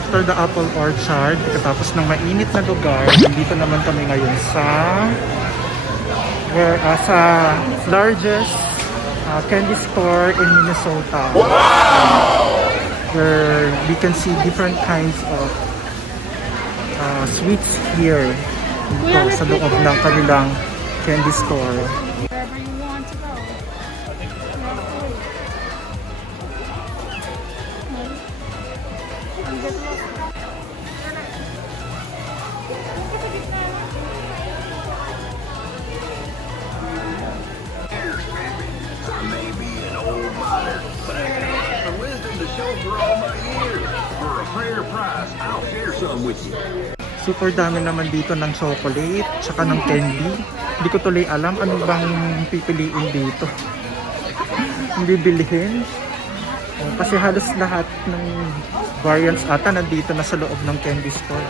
after the apple orchard, katapos ng mainit na lugar, dito naman kami ngayon sa largest candy store in Minnesota. Where we can see different kinds of sweets here dito sa loob ng kanilang candy store. Wherever you want to go. I may be an old miner, but I got some wisdom to show for all my years. For a fair price, I'll share some with you. Super dami naman dito ng chocolate, tsaka ng candy. Hindi ko tuloy alam ano bang pipiliin dito. Hindi bilhin. Kasi halos lahat ng variants ata nandito na sa loob ng candy store.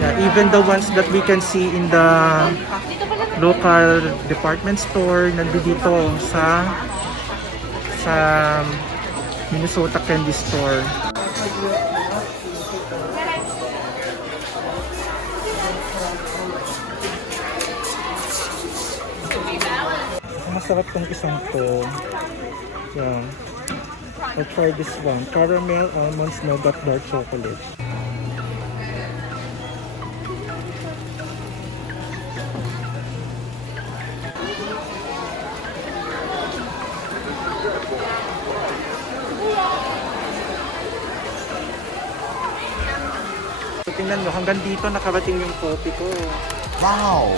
Yeah, even the ones that we can see in the local department store nandito sa Minnesota candy store. Masarap tong isang to. Yeah. I'll try this one. Caramel almonds nougat dark chocolate. So, tingnan mo, hanggang dito nakarating yung coffee ko. Wow!